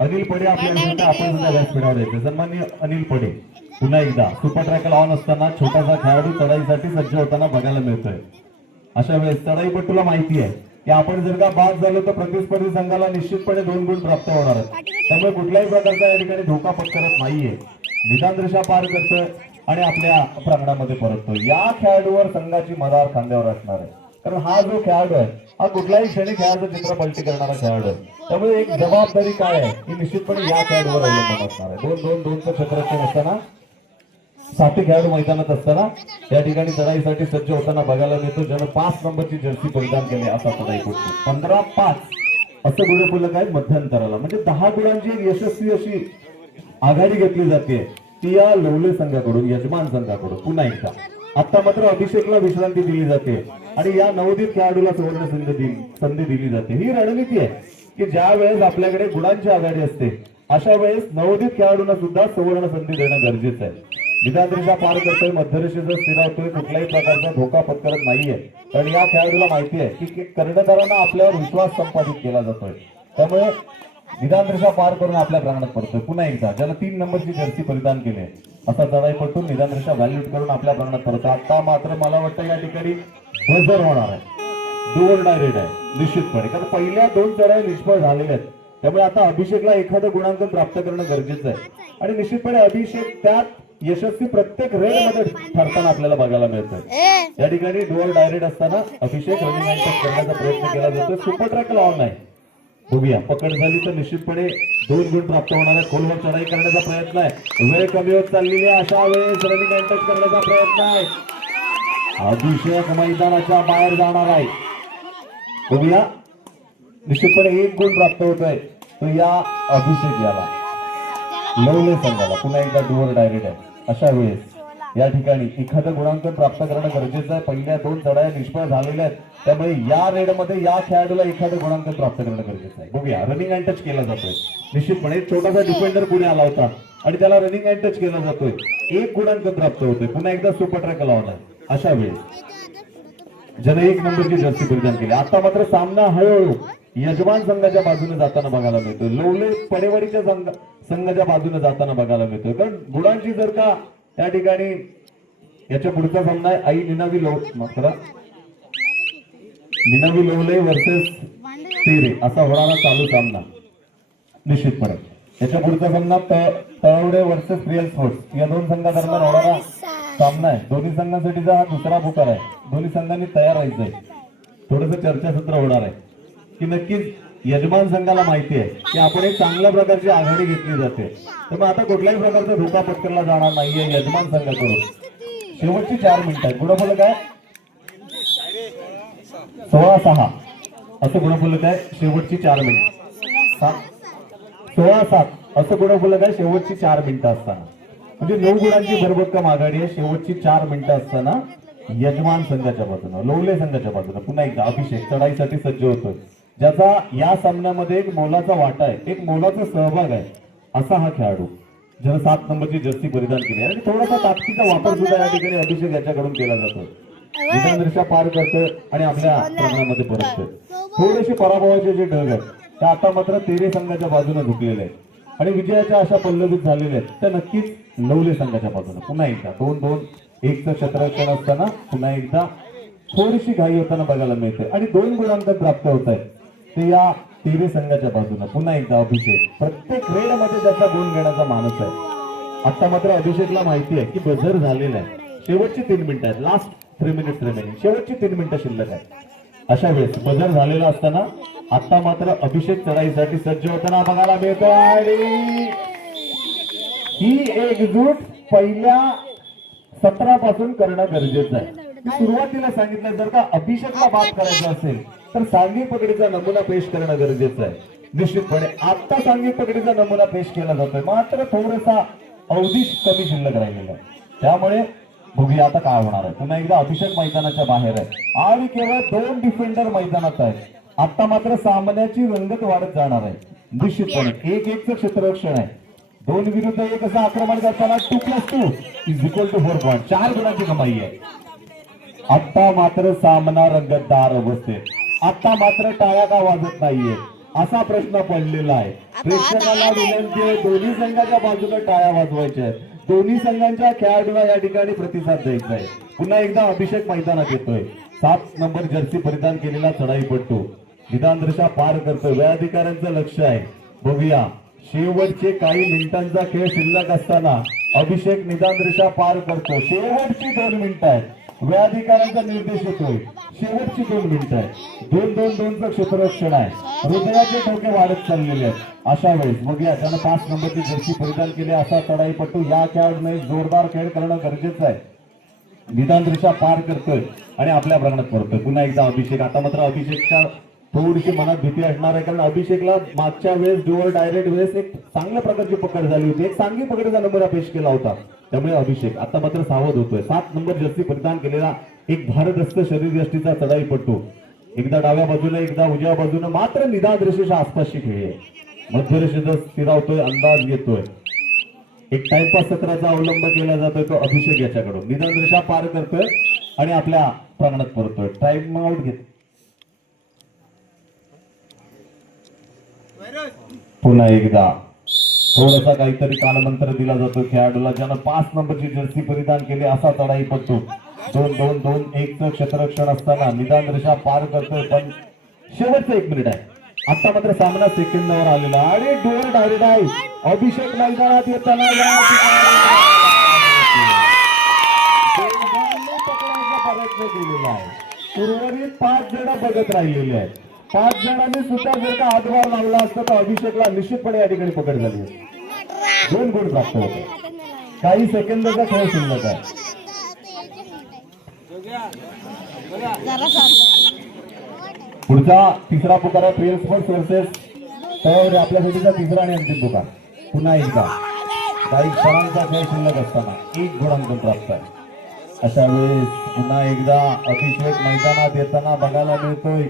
अनिल पडे. आपल्याला आपण सुद्धा व्यासपीठावर येते सन्मान्य अनिल पडे. पुन्हा एकदा सुपर ट्रॅकल ऑन असताना छोटासा खेळाडू चढाईसाठी सज्ज होताना बघायला मिळतोय. अशा वेळेस चढाईपट्टूला माहिती आहे की आपण जर का बाद झालो तर प्रतिस्पर्धी संघाला निश्चितपणे दोन गुण प्राप्त होणार आहेत. त्यामुळे कुठल्याही प्रकारचा या ठिकाणी धोका पत्करत नाहीये. निदान रेषा पार करतोय आणि आपल्या प्रांगणामध्ये परततोय. या खेळाडूवर संघाची मदार खांद्यावर असणार आहे. कारण हा जो खेळाडू आहे हा कुठल्याही क्षणी खेळाचा चित्र पलटी करणारा खेळाडू आहे. त्यामुळे एक जबाबदारी काय आहे ही निश्चितपणे या खेळाडूवर अवलंबून असणार आहे. दोन दोन दोनचं क्षेत्ररक्षण असताना साठी खेळाडू मैदानात असताना या ठिकाणी चढाईसाठी सज्ज होताना बघायला मिळतो. ज्यानं पाच नंबरची जर्सी परिधान केली असा चढाई करतो पंधरा पाच असं गुणफलक आहे मध्यंतराला. म्हणजे दहा गुणांची यशस्वी अशी आघाडी घेतली जाते ती या लवले संघाकडून यजमान संघाकडून पुन्हा एकदा. आता मात्र अभिषेकला विश्रांती दिली जाते. आणि या नवोदित खेळाडूला सुवर्ण संधी दिली संधी दिली जाते. ही रणनीती आहे की ज्या वेळेस आपल्याकडे गुणांची आघाडी असते अशा वेळेस नवोदित खेळाडूंना सुद्धा सुवर्ण संधी देणं गरजेचं आहे. निदान पार करतोय मध्यरेषेचा स्थिरावतोय कुठल्याही प्रकारचा धोका पत्करत नाहीये. कारण या खेळाडूला माहिती आहे की की कर्णधारांना आपल्यावर विश्वास संपादित केला जातोय. त्यामुळे निदान रेषा पार करून आपल्या प्रांगणात पडतोय. पुन्हा एकदा ज्याला तीन नंबरची जर्सी परिधान केली आहे. असा चढाई पटून निदान रेषा व्हॅल्यूट करून आपल्या प्रांगणात पडतो आता मात्र मला वाटतं या ठिकाणी बजर होणार आहे. डुअर डायरेक्ट आहे निश्चितपणे. कारण पहिल्या दोन चढाई निष्फळ झालेल्या आहेत. त्यामुळे आता अभिषेकला एखादं गुणांकन प्राप्त करणं गरजेचं आहे. आणि निश्चितपणे अभिषेक त्यात यशस्वी प्रत्येक रेडमध्ये ठरताना आपल्याला बघायला मिळतंय. या ठिकाणी डोअर डायरेक्ट असताना अभिषेक रनिंग करण्याचा प्रयत्न केला जातो सुपर ट्रॅकला ऑन आहे. बघूया. पकड झाली तर निश्चितपणे दोन गुण प्राप्त होणार आहे खोलवर चढाई करण्याचा प्रयत्न आहे. वेळ कमी होत चाललेली आहे. अशा वेळेस रनिंग अँड करण्याचा प्रयत्न आहे. अभिषेक मैदानाच्या बाहेर जाणार आहे. बघूया. निश्चितपणे एक गुण प्राप्त होतोय. तो या अभिषेक याला. लवले संघाला. पुन्हा एकदा डुअर डायरेक्ट आहे. अशा वेळेस या ठिकाणी एखादं गुणांकन प्राप्त करणं गरजेचं आहे. पहिल्या दोन चढाया निष्फळ झालेल्या आहेत. त्यामुळे या रेडमध्ये या खेळाडूला एखादं गुणांक प्राप्त करणं गरजेचं आहे. बघूया रनिंग अँड टच केला जातोय. निश्चितपणे छोटासा डिफेंडर पुणे आला होता आणि त्याला रनिंग अँड टच केला जातोय. एक गुणांक प्राप्त होतोय. पुन्हा एकदा सुपर ट्रॅक लावला अशा वेळेस. ज्याने एक नंबरची जर्सी परिधान केली. आता मात्र सामना हळूहळू यजमान संघाच्या बाजूने जाताना बघायला मिळतोय. लवले पडेवाडीच्या संघ संघाच्या बाजूने जाताना बघायला मिळतोय. कारण गुणांची जर का त्या ठिकाणी याच्या पुढचा सामना आहे. आई निनावी लोक मात्र निनावी लोवले वर्सेस तेरे असा होणारा चालू सामना निश्चितपणे. याच्या पुढचा सामना तळवडे वर्सेस रिअल स्पोर्ट्स. या दोन संघादरम्यान होणारा सामना आहे. दोन्ही संघांसाठीचा हा दुसरा पुकार आहे. दोन्ही संघांनी तयार राहायचंय थोडस चर्चासत्र होणार आहे. की नक्कीच यजमान संघाला माहिती आहे की आपण एक चांगल्या प्रकारची आघाडी घेतली जाते. त्यामुळे आता कुठल्याही प्रकारचा धोका पत्करला जाणार नाहीये यजमान संघाकडून. शेवटची चार मिनिटं आहेत. गुणफलक आहे सोळा सहा. असं बोलत आहे शेवटची चार मिनिट. सात. सोळा सात. असं गुण बोलत आहे शेवटची चार मिनिटं असताना. म्हणजे नऊ गुणांची भरभक्कम आघाडी आहे. शेवटची चार मिनिटं असताना यजमान संघाच्या बाजूनं लोवले संघाच्या बाजूनं पुन्हा एकदा अभिषेक चढाईसाठी सज्ज होतोय. ज्याचा या सामन्यामध्ये एक मोलाचा वाटा आहे. एक मोलाचा सहभाग आहे. असा हा खेळाडू. ज्यानं सात नंबरची जर्सी परिधान केली आहे. आणि थोडासा ताकदीचा वापर सुद्धा या ठिकाणी अभिषेक याच्याकडून केला जातो विधानदृष्ट्या पार करतोय आणि आपल्या प्रमाणामध्ये परततोय. थोडेसे पराभवाचे जे ढग आहेत ते आता मात्र तेरे संघाच्या बाजूने झुकलेले आहेत. आणि विजयाच्या अशा पल्लवीत झालेल्या आहेत त्या नक्कीच नवले संघाच्या बाजूने. पुन्हा एकदा दोन दोन एकचं क्षेत्ररक्षण असताना पुन्हा एकदा थोडीशी घाई होताना बघायला मिळते. आणि दोन गुणांक प्राप्त होत आहेत ते या तेरे संघाच्या बाजूने. पुन्हा एकदा अभिषेक. प्रत्येक रेडमध्ये त्याचा गुण घेण्याचा मानस आहे. आता मात्र अभिषेकला माहिती आहे की बझर झालेला आहे. शेवटची तीन मिनिटं आहेत. लास्ट थ्री मिनिट रिमेनिंग शेवटची तीन मिनिटं शिल्लक आहे. अशा वेळेस बदल झालेला असताना आता मात्र अभिषेक चढाईसाठी सज्ज होताना बघायला मिळतो आणि ही एकजूट पहिल्या सत्रापासून करणं गरजेचं आहे. सुरुवातीला सांगितलं जर का अभिषेकला बाद करायचा असेल तर सांघिक पकडीचा नमुना पेश करणं गरजेचं आहे. निश्चितपणे आता सांघिक पकडीचा नमुना पेश केला जातोय. मात्र थोडासा अवधी कमी शिल्लक राहिलेला त्यामुळे बघूया आता काय होणार आहे. पुन्हा एकदा अभिषेक मैदानाच्या बाहेर आहे. आणि केवळ दोन डिफेंडर मैदानात आहेत आता मात्र सामन्याची रंगत वाढत जाणार आहे. निश्चितपणे एक एकचं क्षेत्ररक्षण आहे. दोन विरुद्ध एक असं आक्रमण करताना two plus two is equal to four point चार गुणांची कमाई आहे. आता मात्र सामना रंगतदार अवस्थेत. आता मात्र टाळ्या का वाजत नाहीये? असा प्रश्न पडलेला आहे. प्रेक्षकाला विनंती आहे दोन्ही संघाच्या बाजूने टाळ्या वाजवायच्या आहेत. दोन्ही संघांच्या खेळाडूला या ठिकाणी प्रतिसाद द्यायचा आहे. पुन्हा एकदा अभिषेक मैदानात येतोय. सात नंबर जर्सी परिधान केलेला चढाईपट्टू पडतो दृशा पार करतोय. वेळाधिकाऱ्यांचं लक्ष आहे. बघूया. शेवटचे काही मिनिटांचा खेळ शिल्लक असताना अभिषेक निदानदृशा पार करतो. शेवटची दोन मिनिटं आहेत. व्याधिकाऱ्यांचा निर्देश येतोय शेवटची दोन मिनिटं आहे दोन दोन दोनचं क्षेत्ररक्षण आहे. हृदयाचे ठोके वाढत चाललेले आहेत. अशा वेळेस मग या त्यानं पाच नंबरची जर्सी परिधान केली असा चढाईपटू या खेळाडूने जोरदार खेळ करणं गरजेचं आहे. निदानदृश्या पार करतोय आणि आपल्या प्रमाणात करतोय पुन्हा एकदा अभिषेक आता मात्र अभिषेकच्या थोडीशी मनात भीती असणार आहे कारण अभिषेकला मागच्या वेळेस डुअर डायरेक्ट वेळेस एक चांगल्या प्रकारची पकड झाली होती. एक चांगली पकडीचा नंबर पेश केला होता. त्यामुळे अभिषेक. आता मात्र सावध होतोय. सात नंबर जर्सी परिधान केलेला एक भारदस्त शरीर यष्टीचा चढाई पट्टू एकदा डाव्या बाजूला एकदा उजव्या बाजूने मात्र निदान रेषेच्या आसपासची खेळी आहे. मध्यरेषेचा स्थिरावतोय अंदाज घेतोय. एक टाइमपास सत्राचा अवलंब केला जातोय तो अभिषेक याच्याकडून. निदान रेषा पार करतोय आणि आपल्या प्रांगणात परतोय. टाइम आउट घेत. पुन्हा एकदा. थोडासा काहीतरी कालमंत्र दिला जातो खेळाडूला. ज्यानं पाच नंबरची जर्सी परिधान केली असा चढाई पडतो. दोन दोन दोन एक क्षेत्ररक्षण असताना निदान रेषा पार करतोय पण शेवटचं एक मिनिट आहे. आता मात्र सामना सेकंदावर आलेला आणि डोर डायरेक्ट आहे. अभिषेक मैदानात येताना प्रयत्न केलेला आहे. उर्वरित पाच जण बघत राहिलेले आहेत. पाच जणांनी सुद्धा जर का हातभार लावला असता तर अभिषेकला निश्चितपणे या ठिकाणी पकड झाली दोन गुण प्राप्त होते. काही सेकंदाचा खेळ शिल्लक आहे. पुढचा तिसरा पुकार आहे प्रियल स्पोर्ट्स वर्सेस तर आपल्यासाठीचा तिसरा आणि अंतिम पुकार. पुन्हा एकदा. काही क्षणांचा खेळ शिल्लक असताना एक गुणांकन प्राप्त आहे. अशा वेळेस पुन्हा एकदा अभिषेक मैदानात येताना बघायला मिळतोय.